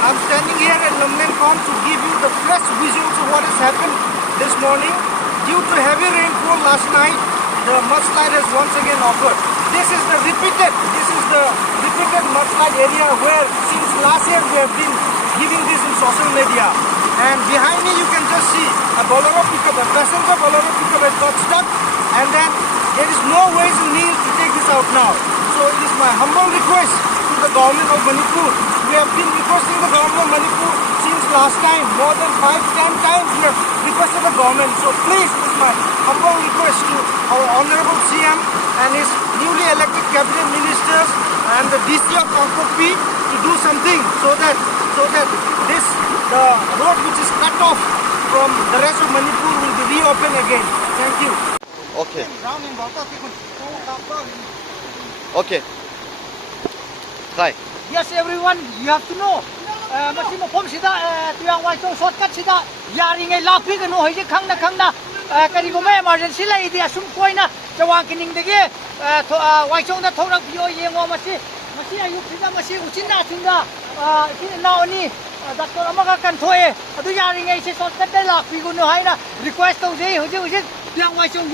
I'm standing here at Lamlencom to give you the fresh visuals of what has happened this morning. Due to heavy rainfall last night, the mudslide has once again occurred. This is the repeated mudslide area where since last year we have been giving this in social media. And behind me you can just see a Bolero pickup, a passenger Bolero pickup has got stuck, and then there is no ways and means to take this out now. So it is my humble request to the government of Manipur. We have been requesting the government of Manipur since last time, more than 5-10 times we have requested the government. So please, this is my humble request to our Honorable CM and his newly elected cabinet ministers and the DC of Kangpokpi to do something so that the road which is cut off from the rest of Manipur will be reopened again. Thank you. Okay. Okay. Hi. Yes, everyone, you have to know. Masimo pom sida tuyang wai tong shortcut sida yaring ai lapi ga no hoje khangna kari go emergency lai di asum koina jawang kining dege wai chong da thorak bio yengo masi ayu sida masi uchina chunda na oni doctor amaga kan thoe adu yaring ai se shortcut dai lapi go no haina request tong je hoje tuyang wai chong